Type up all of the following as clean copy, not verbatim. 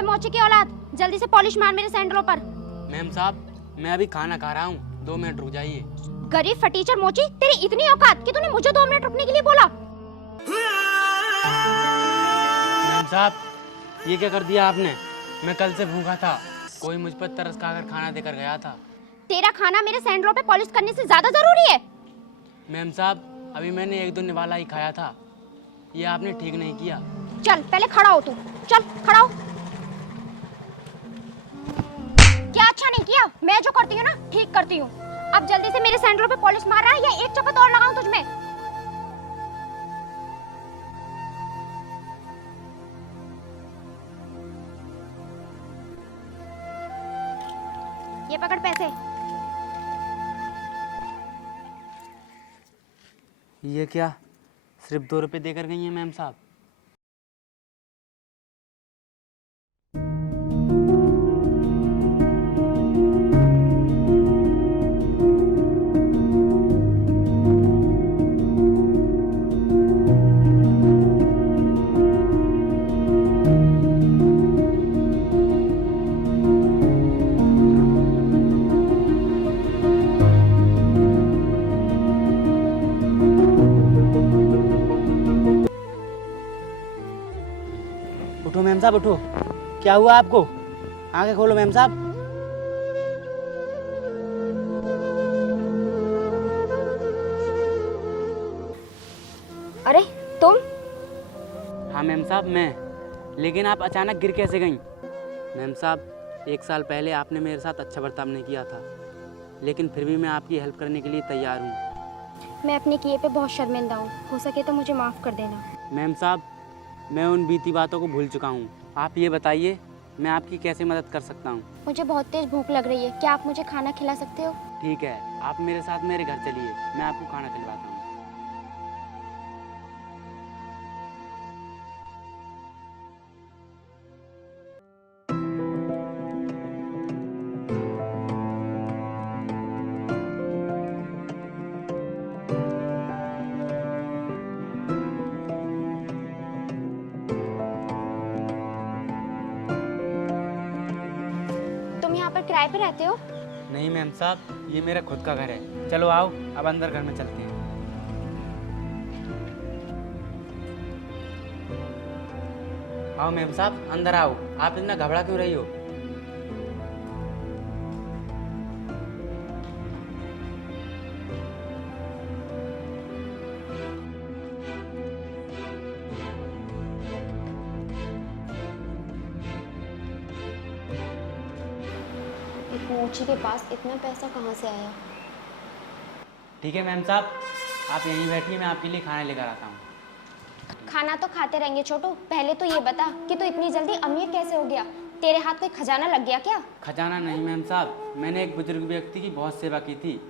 ओए मोची की औलाद, जल्दी से पॉलिश मार मेरे सैंडलों पर। मैम साहब, मैं अभी खाना खा रहा हूँ, 2 मिनट रुक जाइए। गरीब फटीचर मोची, तेरी इतनी औकात कि तूने मुझे 2 मिनट रुकने के लिए बोला। मैम साहब, ये क्या कर दिया आपने? मैं कल से भूखा था, कोई मुझ पर तरस खाकर खाना देकर गया था। तेरा खाना मेरे सैंडलों पे पॉलिश करने से ज्यादा जरूरी है। मैम साहब, अभी मैंने 1-2 निवाला ही खाया था, ये आपने ठीक नहीं किया। चल पहले खड़ा हो तू, चल खड़ा हो। क्या अच्छा नहीं किया? मैं जो करती हूँ ना ठीक करती हूँ। अब जल्दी से मेरे सैंडलों पे पॉलिश मार रहा है या एक चपत और लगाऊं तुझमें? ये पकड़ पैसे। ये क्या, सिर्फ 2 रुपए देकर गई हैं मैम साहब? उठो मैम साहब, उठो। क्या हुआ आपको? आंखें खोलो मैम साहब। अरे तुम? हाँ मैम साहब, मैं। लेकिन आप अचानक गिर कैसे गईं? मैम साहब, 1 साल पहले आपने मेरे साथ अच्छा बर्ताव नहीं किया था, लेकिन फिर भी मैं आपकी हेल्प करने के लिए तैयार हूँ। मैं अपने किए पे बहुत शर्मिंदा हूँ, हो सके तो मुझे माफ कर देना। मैम साहब, मैं उन बीती बातों को भूल चुका हूँ। आप ये बताइए, मैं आपकी कैसे मदद कर सकता हूँ? मुझे बहुत तेज भूख लग रही है, क्या आप मुझे खाना खिला सकते हो? ठीक है, आप मेरे साथ मेरे घर चलिए, मैं आपको खाना खिलवाता हूँ। तुम यहाँ पर किराए पे रहते हो? नहीं मैम साहब, ये मेरा खुद का घर है। चलो आओ, अब अंदर घर में चलते हैं। आओ मैम साहब, अंदर आओ। आप इतना घबरा क्यों रही हो? एक मोची के पास इतना पैसा कहाँ से आया? ठीक है मैम साहब, आप यहीं बैठिए, मैं आपके लिए खाना लेकर आता हूँ। खाना तो खाते रहेंगे छोटू, पहले तो ये बता कि तू इतनी जल्दी अमीर कैसे हो गया? तेरे हाथ कोई खजाना लग गया क्या? खजाना नहीं मैम साहब, मैंने एक बुजुर्ग व्यक्ति की बहुत सेवा की थी।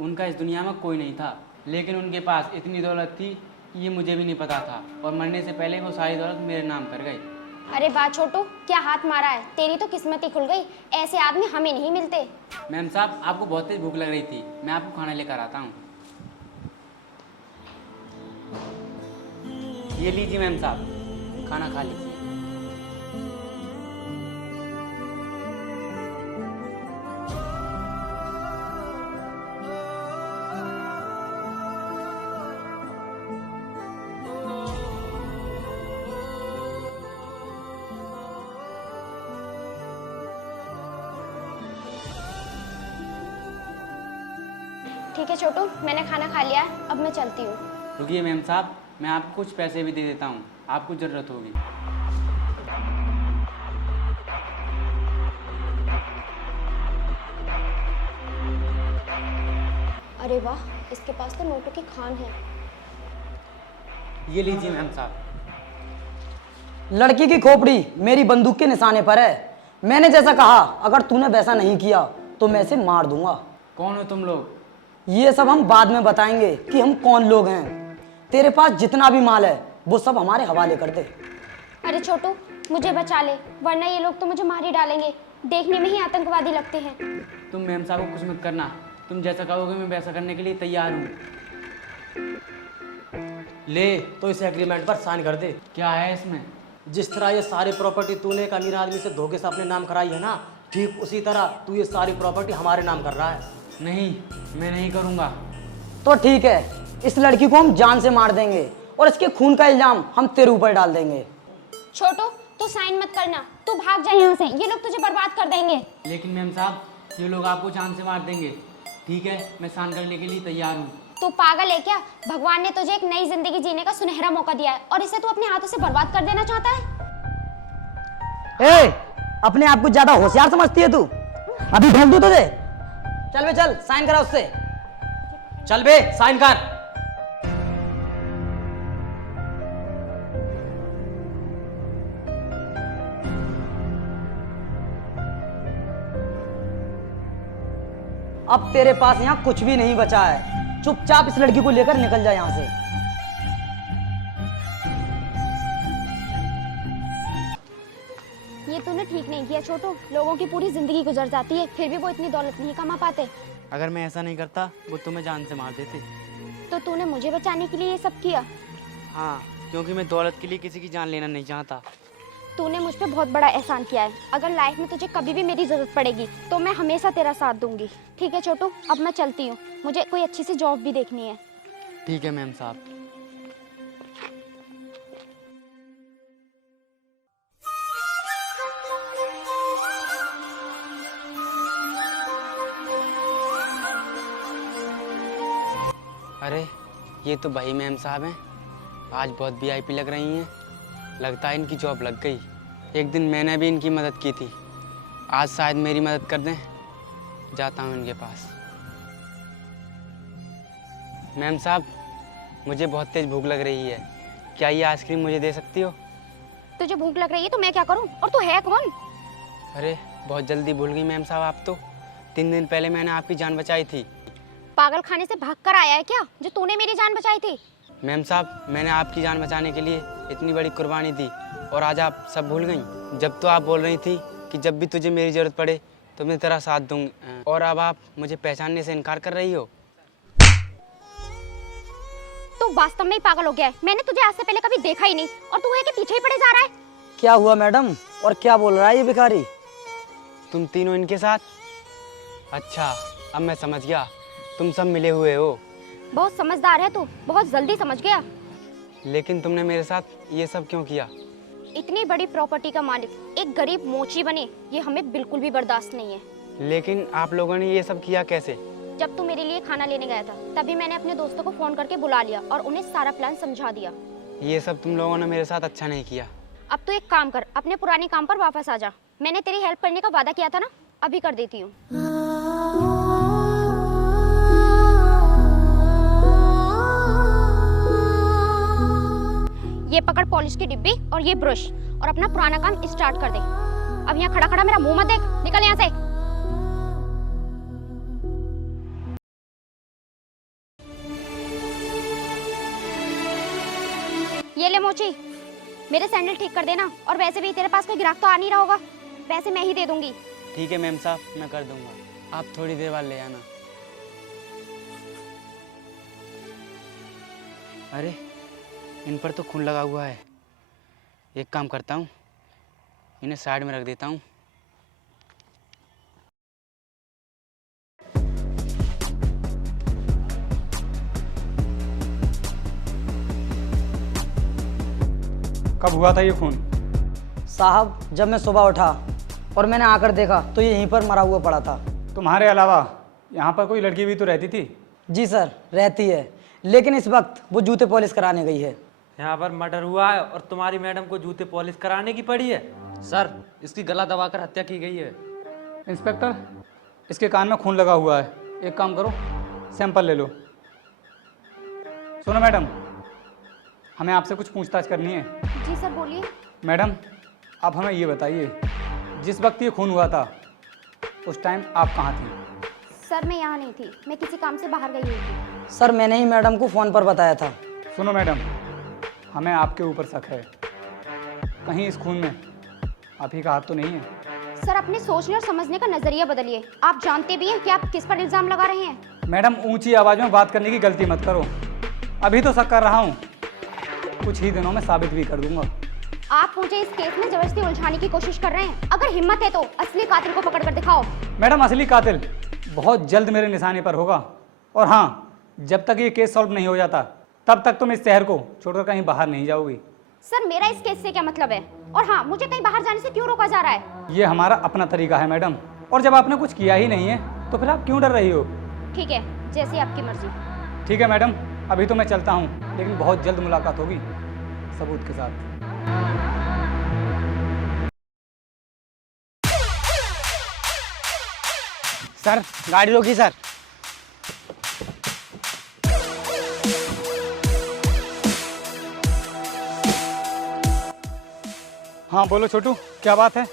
उनका इस दुनिया में कोई नहीं था, लेकिन उनके पास इतनी दौलत थी कि ये मुझे भी नहीं पता था, और मरने से पहले वो सारी दौलत मेरे नाम कर गई। अरे वाह छोटू, क्या हाथ मारा है, तेरी तो किस्मत ही खुल गई। ऐसे आदमी हमें नहीं मिलते। मैम साहब, आपको बहुत तेज भूख लग रही थी, मैं आपको खाना लेकर आता हूँ। ये लीजिए मैम साहब, खाना खा लीजिए। ठीक है छोटू, मैंने खाना खा लिया है, अब मैं चलती हूँ। रुकिए मैम साहब, मैं आपको कुछ पैसे भी दे देता हूँ, आपको ज़रूरत होगी। अरे वाह, इसके पास तो नोटों की खान है। ये लीजिए मैम साहब। लड़की की खोपड़ी मेरी बंदूक के निशाने पर है। मैंने जैसा कहा, अगर तूने वैसा नहीं किया तो मैं इसे मार दूंगा। कौन हो तुम लोग? ये सब हम बाद में बताएंगे कि हम कौन लोग हैं। तेरे पास जितना भी माल है वो सब हमारे हवाले कर दे। अरे छोटू, मुझे बचा ले, वरना ये लोग तो मुझे मार ही डालेंगे। देखने में ही आतंकवादी लगते हैं। तुम मैम साहब को कुछ मत करना, तुम जैसा कहोगे मैं वैसा करने के लिए तैयार हूँ। ले तो इस एग्रीमेंट पर साइन कर दे। क्या है इसमें? जिस तरह ये सारी प्रॉपर्टी तूने एक अमीर आदमी से धोखे से अपने नाम कराई है ना, ठीक उसी तरह तू ये सारी प्रॉपर्टी हमारे नाम कर रहा है। नहीं, मैं नहीं करूँगा। तो ठीक है, इस लड़की को हम जान से मार देंगे और इसके खून का इल्जाम हम तेरे ऊपर डाल देंगे। छोटू तू साइन मत करना, तू भाग जा यहाँ से, ये लोग तुझे बर्बाद कर देंगे। लेकिन मैम साहब, ये लोग आपको जान से मार देंगे। ठीक है, मैं साइन करने के लिए तैयार हूँ। तू पागल है क्या? भगवान ने तुझे एक नई जिंदगी जीने का सुनहरा मौका दिया है और इसे तू अपने हाथों से बर्बाद कर देना चाहता है? ए, अपने आप को ज्यादा होशियार समझती है तू? अभी भेज दूं तुझे। चल बे चल, साइन करा उससे। चल बे साइन कर। अब तेरे पास यहाँ कुछ भी नहीं बचा है, चुपचाप इस लड़की को लेकर निकल जा यहाँ से। ये तूने ठीक नहीं किया छोटू, लोगों की पूरी जिंदगी गुजर जाती है फिर भी वो इतनी दौलत नहीं कमा पाते। अगर मैं ऐसा नहीं करता वो तुम्हें जान से मार देते। तो तूने मुझे बचाने के लिए ये सब किया? हाँ, क्योंकि मैं दौलत के लिए किसी की जान लेना नहीं चाहता। तूने मुझ पे बहुत बड़ा एहसान किया है। अगर लाइफ में तुझे कभी भी मेरी जरूरत पड़ेगी तो मैं हमेशा तेरा साथ दूंगी। ठीक है छोटू, अब मैं चलती हूँ, मुझे कोई अच्छी सी जॉब भी देखनी है। ठीक है मैम साहब। अरे ये तो भाई मैम साहब हैं, आज बहुत वीआईपी लग रही हैं। लगता है इनकी जॉब लग गई। एक दिन मैंने भी इनकी मदद की थी, आज शायद मेरी मदद कर दें। जाता हूँ इनके पास। मैम साहब, मुझे बहुत तेज भूख लग रही है, क्या ये आइसक्रीम मुझे दे सकती हो? तुझे भूख लग रही है तो मैं क्या करूँ? और तू है कौन? अरे बहुत जल्दी भूल गई मैम साहब आप तो। 3 दिन पहले मैंने आपकी जान बचाई थी। पागल खाने से भाग कर आया है क्या जो तूने मेरी जान बचाई थी? मैम साहब, मैंने आपकी जान बचाने के लिए इतनी बड़ी कुर्बानी दी और आज आप सब भूल गई। जब तो आप बोल रही थी कि जब भी तुझे मेरी ज़रूरत पड़े तो मैं तेरा साथ दूंगी, और अब आप मुझे पहचानने से इनकार कर रही हो। तू वास्तव में ही पागल हो गया है। मैंने तुझे आज से पहले कभी देखा ही नहीं और तू है कि पीछे ही पड़े जा रहा है। क्या हुआ मैडम, और क्या बोल रहा है ये भिखारी? तुम तीनों इनके साथ? अच्छा, अब मैं समझ गया, तुम सब मिले हुए हो। बहुत समझदार है तू, बहुत जल्दी समझ गया। लेकिन तुमने मेरे साथ ये सब क्यों किया? इतनी बड़ी प्रॉपर्टी का मालिक एक गरीब मोची बने, ये हमें बिल्कुल भी बर्दाश्त नहीं है। लेकिन आप लोगों ने ये सब किया कैसे? जब तू मेरे लिए खाना लेने गया था तभी मैंने अपने दोस्तों को फोन करके बुला लिया और उन्हें सारा प्लान समझा दिया। ये सब तुम लोगों ने मेरे साथ अच्छा नहीं किया। अब तू एक काम कर, अपने पुराने काम पर वापस आ जा। मैंने तेरी हेल्प करने का वादा किया था ना, अभी कर देती हूँ। ये पकड़ पॉलिश की डिब्बी और ये ब्रश और अपना पुराना काम स्टार्ट कर दे। अब यहाँ खड़ा खड़ा मेरा मुंह मत देख, निकल यहाँ से। ये ले मोची, मेरे सैंडल ठीक कर देना, और वैसे भी तेरे पास कोई ग्राहक तो आ नहीं रहा होगा, पैसे मैं ही दे दूंगी। ठीक है मैम साहब, मैं कर दूंगा, आप थोड़ी देर बाद ले आना। अरे इन पर तो खून लगा हुआ है। एक काम करता हूँ, इन्हें साइड में रख देता हूँ। कब हुआ था ये खून? साहब, जब मैं सुबह उठा और मैंने आकर देखा तो ये यहीं पर मरा हुआ पड़ा था। तुम्हारे अलावा यहाँ पर कोई लड़की भी तो रहती थी? जी सर, रहती है, लेकिन इस वक्त वो जूते पॉलिश कराने गई है। यहाँ पर मर्डर हुआ है और तुम्हारी मैडम को जूते पॉलिश कराने की पड़ी है? सर, इसकी गला दबाकर हत्या की गई है। इंस्पेक्टर, इसके कान में खून लगा हुआ है, एक काम करो, सैंपल ले लो। सुनो मैडम, हमें आपसे कुछ पूछताछ करनी है। जी सर, बोलिए। मैडम, आप हमें ये बताइए, जिस वक्त ये खून हुआ था उस टाइम आप कहाँ थी? सर, मैं यहाँ नहीं थी, मैं किसी काम से बाहर गई हुई थी। सर, मैंने ही मैडम को फ़ोन पर बताया था। सुनो मैडम, हमें आपके ऊपर शक है, कहीं इस खून में आप ही का हाथ तो नहीं है? सर, अपने सोचने और समझने का नजरिया बदलिए। आप जानते भी हैं कि आप किस पर इल्जाम लगा रहे हैं। मैडम, ऊंची आवाज़ में बात करने की गलती मत करो। अभी तो शक कर रहा हूँ, कुछ ही दिनों में साबित भी कर दूंगा। आप मुझे इस केस में जबरदस्ती उलझाने की कोशिश कर रहे हैं। अगर हिम्मत है तो असली कातिल को पकड़ कर दिखाओ। मैडम असली कातिल बहुत जल्द मेरे निशाने पर होगा। और हाँ, जब तक ये केस सॉल्व नहीं हो जाता तब तक तुम इस शहर को छोड़कर कहीं बाहर नहीं जाओगी। सर मेरा इस केस से क्या मतलब है? और हाँ, मुझे कहीं बाहर जाने से क्यों रोका जा रहा है? ये हमारा अपना तरीका है मैडम, और जब आपने कुछ किया ही नहीं है तो फिर आप क्यों डर रही हो? ठीक है, जैसी आपकी मर्जी। ठीक है मैडम, अभी तो मैं चलता हूँ, लेकिन बहुत जल्द मुलाकात होगी सबूत के साथ। सर गाड़ी रोकी सर। हाँ बोलो छोटू, क्या बात है?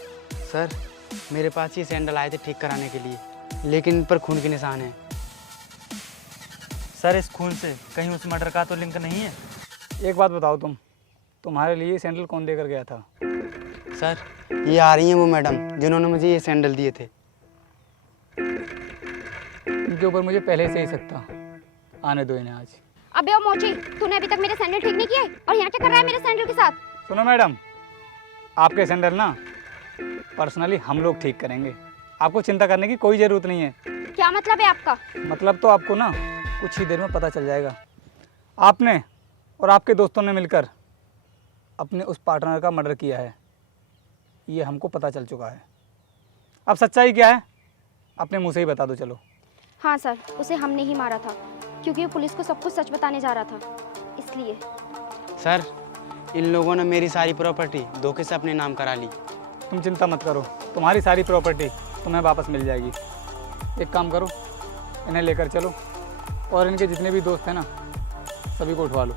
सर मेरे पास ये सैंडल आए थे ठीक कराने के लिए, लेकिन इन पर खून के निशान हैं। सर इस खून से कहीं उस मर्डर का तो लिंक नहीं है? एक बात बताओ, तुम्हारे लिए ये सैंडल कौन देकर गया था? सर ये आ रही हैं वो मैडम जिन्होंने मुझे ये सैंडल दिए थे। इनके ऊपर मुझे पहले से ही शक था। आने दो इन्हें आज। अबे ओ मोची, तूने अभी तक मेरे सैंडल ठीक नहीं किए और यहाँ क्या कर रहा है मेरे सैंडल के साथ? सुनो मैडम, आपके सैंडल ना पर्सनली हम लोग ठीक करेंगे, आपको चिंता करने की कोई ज़रूरत नहीं है। क्या मतलब है आपका? मतलब तो आपको ना कुछ ही देर में पता चल जाएगा। आपने और आपके दोस्तों ने मिलकर अपने उस पार्टनर का मर्डर किया है, ये हमको पता चल चुका है। अब सच्चाई क्या है अपने मुंह से ही बता दो। चलो। हाँ सर, उसे हमने ही मारा था क्योंकि वो पुलिस को सब कुछ सच बताने जा रहा था, इसलिए। सर इन लोगों ने मेरी सारी प्रॉपर्टी धोखे से अपने नाम करा ली। तुम चिंता मत करो, तुम्हारी सारी प्रॉपर्टी तुम्हें वापस मिल जाएगी। एक काम करो, इन्हें लेकर चलो और इनके जितने भी दोस्त हैं ना, सभी को उठवा लो।